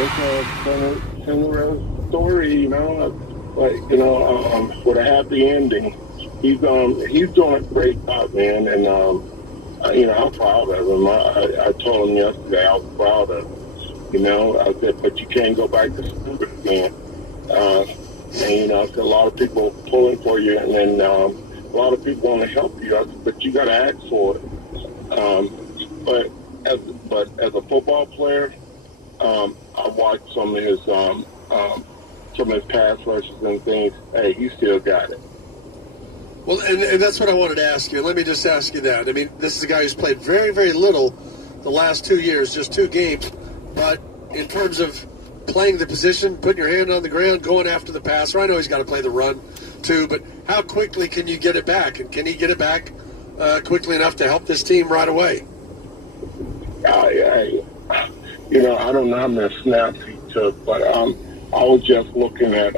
it's a Cinderella story, but with a happy ending. He's doing a great job, man, and I'm proud of him. I told him yesterday I was proud of him. I said, but you can't go back to school again. And I said, a lot of people pulling for you, and then a lot of people want to help you, but you got to ask for it. But as a football player, I watched some of his pass rushes and things. Hey, he still got it. Well, and that's what I wanted to ask you. Let me just ask you that. I mean, this is a guy who's played very, very little the last 2 years, just 2 games. But in terms of playing the position, putting your hand on the ground, going after the passer, I know he's got to play the run too, but how quickly can you get it back? And can he get it back quickly enough to help this team right away? I don't know how many snaps he took, but I was just looking at,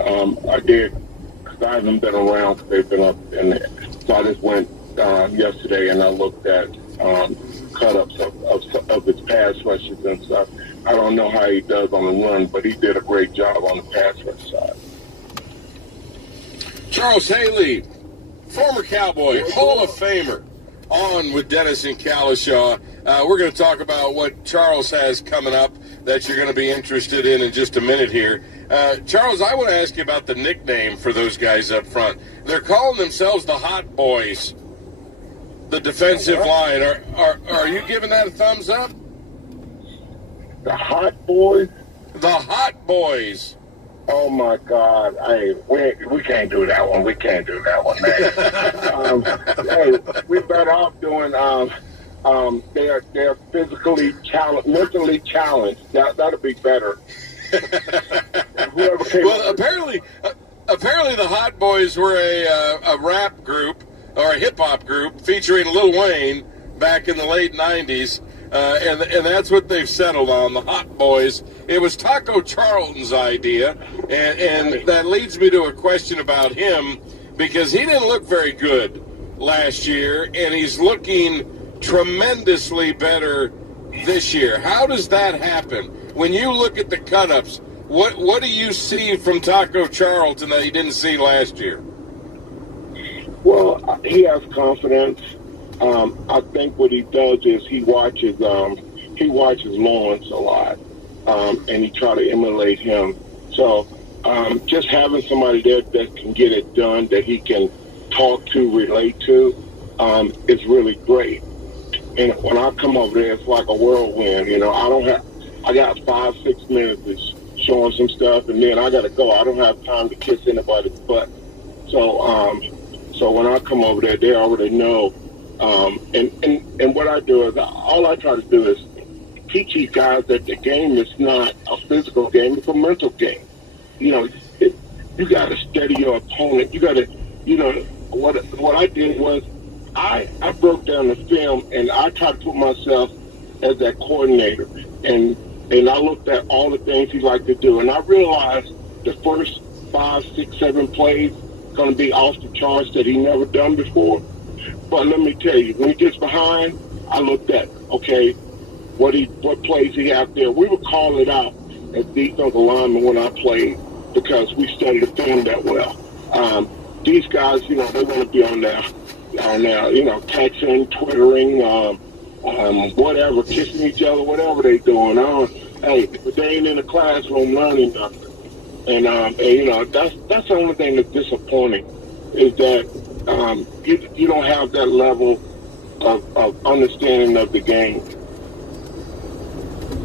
I haven't been around because they've been up in there. So I just went yesterday and I looked at cut-ups of his pass rushes and stuff. I don't know how he does on the run, but he did a great job on the pass rush side. Charles Haley, former Cowboy, Hall of Famer, on with Dennis and Kalishaw. We're going to talk about what Charles has coming up that you're going to be interested in just a minute here. Charles, I want to ask you about the nickname for those guys up front. They're calling themselves the Hot Boys, the defensive line. Are you giving that a thumbs up? The Hot Boys? The Hot Boys. Oh, my God. Hey, we can't do that one. We can't do that one, man. Hey, we're better off doing they're physically challenged, mentally challenged. That'll be better. Well, apparently the Hot Boys were a rap group or a hip-hop group featuring Lil Wayne back in the late 90s. And that's what they've settled on, the Hot Boys. It was Taco Charlton's idea, and that leads me to a question about him, because he didn't look very good last year, and he's looking tremendously better this year. How does that happen? When you look at the cut-ups, what do you see from Taco Charlton that you didn't see last year? Well, he has confidence. I think what he does is he watches Lawrence a lot, and he try to emulate him. So just having somebody there that can get it done, that he can talk to, relate to, is really great. And when I come over there, it's like a whirlwind. I got 5-6 minutes to show him some stuff, and then I got to go. I don't have time to kiss anybody's butt. So when I come over there, they already know. And what I do is all I try to do is teach these guys that the game is not a physical game; it's a mental game. You got to study your opponent. You got to, what I did was I broke down the film and I tried to put myself as that coordinator, and I looked at all the things he liked to do, and I realized the first 5, 6, 7 plays going to be off the charts that he never done before. But let me tell you, when he gets behind, I looked at, okay, what plays he have there. We would call it out as defensive linemen when I played because we studied the film that well. These guys, they want to be on there, texting, twittering, whatever, kissing each other, whatever they doing. Hey, but they ain't in the classroom learning nothing. And that's the only thing that's disappointing is that you don't have that level of understanding of the game.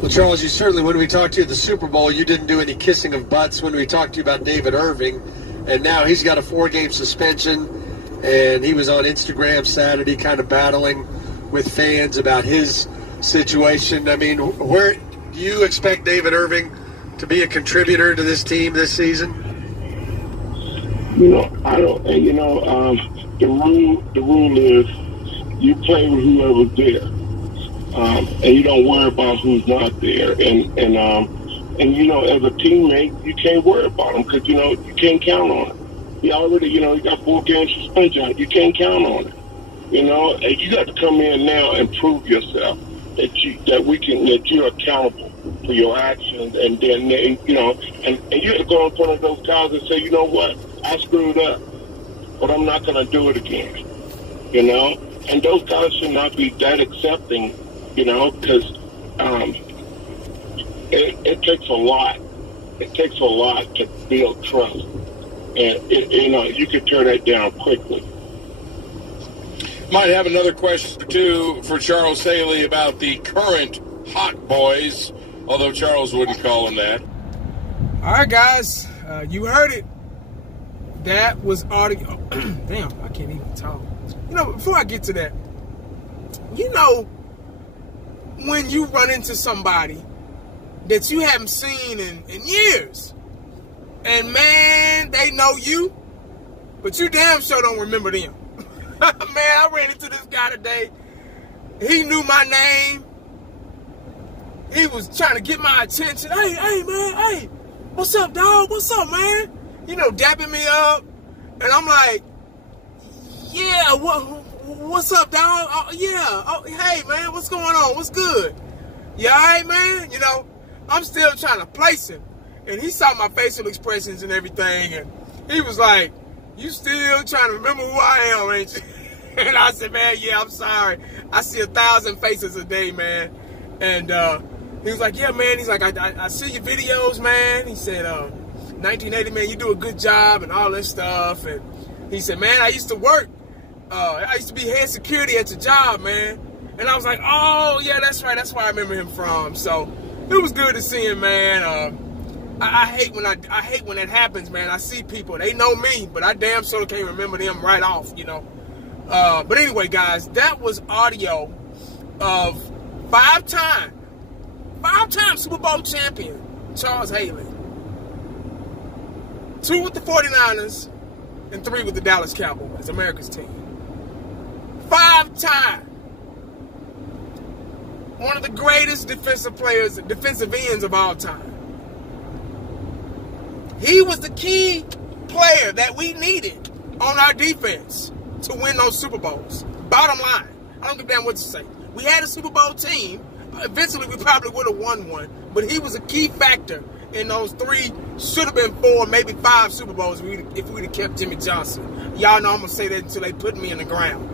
Well, Charles, you certainly, when we talked to you at the Super Bowl, you didn't do any kissing of butts when we talked to you about David Irving, and now he's got a 4-game suspension, and he was on Instagram Saturday kind of battling with fans about his situation. I mean, where do you expect David Irving to be a contributor to this team this season? I don't. The rule is you play with whoever's there, and you don't worry about who's not there. And as a teammate, you can't worry about them because you can't count on it. He already, he got 4-game suspension. You can't count on it. And you got to come in now and prove yourself that you're accountable. for your actions, and then they, and you have to go in front of those guys and say, you know what, I screwed up, but I'm not going to do it again. And those guys should not be that accepting, because it takes a lot. It takes a lot to build trust, and you can tear that down quickly. Might have another question or two for Charles Haley about the current hot boys, although Charles wouldn't call them that. All right, guys, you heard it. That was audio. Damn, I can't even talk. Before I get to that, when you run into somebody that you haven't seen in years, and man, they know you, but you damn sure don't remember them. Man, I ran into this guy today. He knew my name. He was trying to get my attention. Hey, man, hey, what's up, dog? What's up, man? Dapping me up. And I'm like, yeah, what's up, dog? Hey, man, what's going on? What's good? You all right, man? I'm still trying to place him. And he saw my facial expressions and everything. And he was like, you still trying to remember who I am, ain't you? And I said, man, yeah, I'm sorry. I see 1,000 faces a day, man. And he was like, yeah, man. He's like, I see your videos, man. He said, 1980, man, you do a good job and all this stuff. And he said, man, I used to work. I used to be head security at your job, man. And I was like, oh, yeah, that's right. That's where I remember him from. So it was good to see him, man. I hate when that happens, man. I see people, they know me, but I damn sure can't remember them right off, But anyway, guys, that was audio of five-time Super Bowl champion Charles Haley. 2 with the 49ers and 3 with the Dallas Cowboys, America's team. 5-time. One of the greatest defensive ends of all time. He was the key player that we needed on our defense to win those Super Bowls. Bottom line, I don't give a damn what you say. We had a Super Bowl team. Eventually, we probably would have won one. But he was a key factor in those 3, should have been 4, maybe 5 Super Bowls if we'd have kept Jimmy Johnson. Y'all know I'm going to say that until they put me in the ground.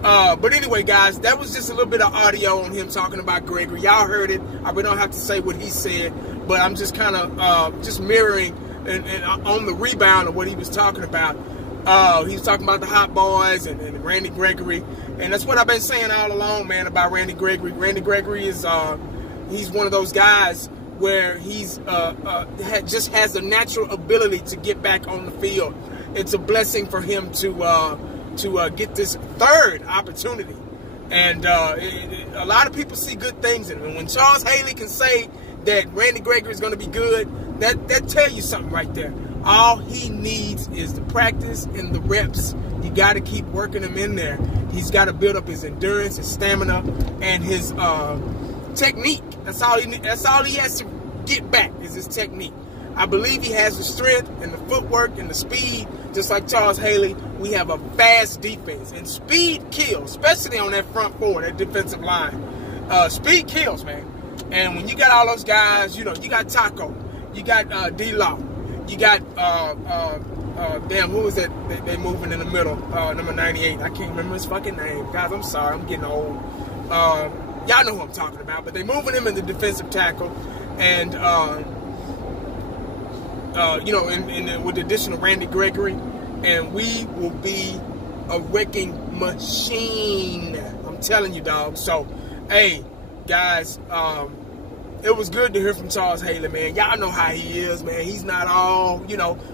But anyway, guys, that was just a little bit of audio on him talking about Gregory. Y'all heard it. I really don't have to say what he said, but I'm just kind of just mirroring and on the rebound of what he was talking about. He was talking about the Hot Boys and Randy Gregory, and that's what I've been saying all along, man, about Randy Gregory. Randy Gregory is he's one of those guys where he's just has a natural ability to get back on the field. It's a blessing for him to get this 3rd opportunity, and a lot of people see good things in him. And when Charles Haley can say that Randy Gregory is going to be good, that tell you something right there. All he needs is the practice and the reps. You got to keep working him in there. He's got to build up his endurance, his stamina, and his technique. That's all he has to get back is his technique. I believe he has the strength and the footwork and the speed, just like Charles Haley. We have a fast defense, and speed kills, especially on that front 4, that defensive line. Speed kills, man. And when you got all those guys, you got Taco, you got D-Law, you got damn, who is that they moving in the middle? Number 98. I can't remember his fucking name. Guys, I'm sorry, I'm getting old. Y'all know who I'm talking about, but they moving him in the defensive tackle, and with the addition of Randy Gregory, and we will be a wrecking machine. I'm telling you, dog. So, hey, guys, it was good to hear from Charles Haley, man. Y'all know how he is, man. He's not all,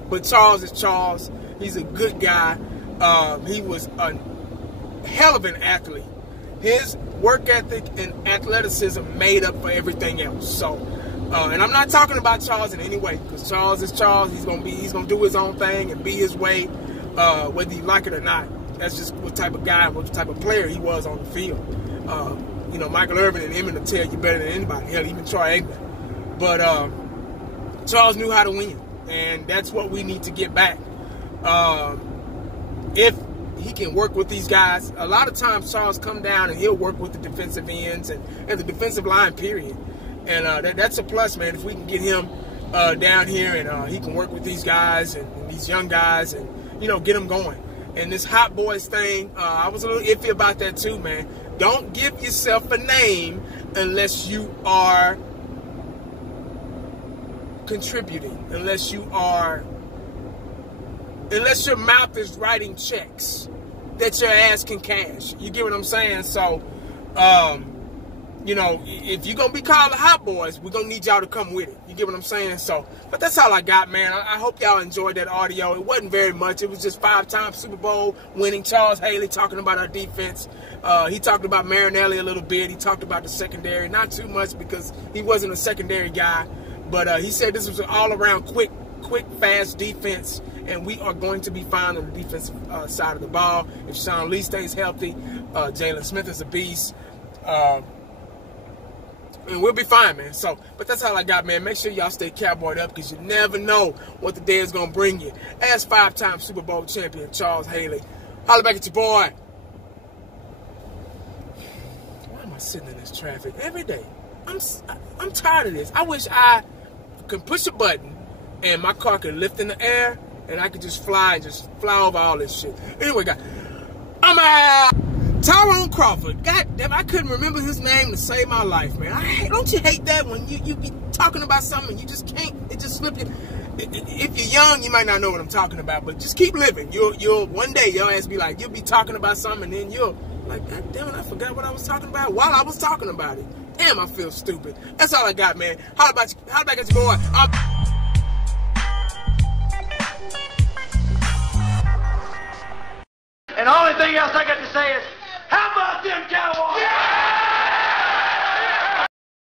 but Charles is Charles. He's a good guy. He was a hell of an athlete. His work ethic and athleticism made up for everything else. So, and I'm not talking about Charles in any way, because Charles is Charles. He's gonna do his own thing and be his way, whether you like it or not. That's just what type of guy, what type of player he was on the field. Michael Irvin and Emmett will tell you better than anybody. Hell, even Troy Aikman. But Charles knew how to win, and that's what we need to get back. If he can work with these guys, a lot of times Charles come down and he'll work with the defensive ends and the defensive line, period. And that's a plus, man, if we can get him down here and he can work with these guys and these young guys and, you know, get them going. And this Hot Boys thing, I was a little iffy about that too, man. Don't give yourself a name unless you are contributing, unless your mouth is writing checks that your ass can cash. You get what I'm saying? So, you know, if you're going to be called the Hot Boys, we're going to need y'all to come with it. You get what I'm saying? So, but that's all I got, man. I hope y'all enjoyed that audio. It wasn't very much. It was just 5-time Super Bowl winning Charles Haley talking about our defense. He talked about Marinelli a little bit. He talked about the secondary. Not too much because he wasn't a secondary guy. But he said this was an all-around quick, fast defense. And we are going to be fine on the defensive side of the ball. If Sean Lee stays healthy, Jalen Smith is a beast. And we'll be fine, man. So, but that's all I got, man. Make sure y'all stay cowboyed up because you never know what the day is going to bring you. As 5-time Super Bowl champion Charles Haley. Holla back at your boy. Why am I sitting in this traffic every day? I'm tired of this. I wish I could push a button and my car could lift in the air and I could just fly over all this shit. Anyway, guys, I'm out. Tyrone Crawford. God damn, I couldn't remember his name to save my life, man. Don't you hate that when you be talking about something and you just can't, it just slipped you. If you're young, you might not know what I'm talking about, but just keep living. You'll one day your ass be like, you'll be talking about something and then you'll like, God damn it, I forgot what I was talking about while I was talking about it. Damn, I feel stupid. That's all I got, man. Holla back at your boy. And the only thing else I got to say is,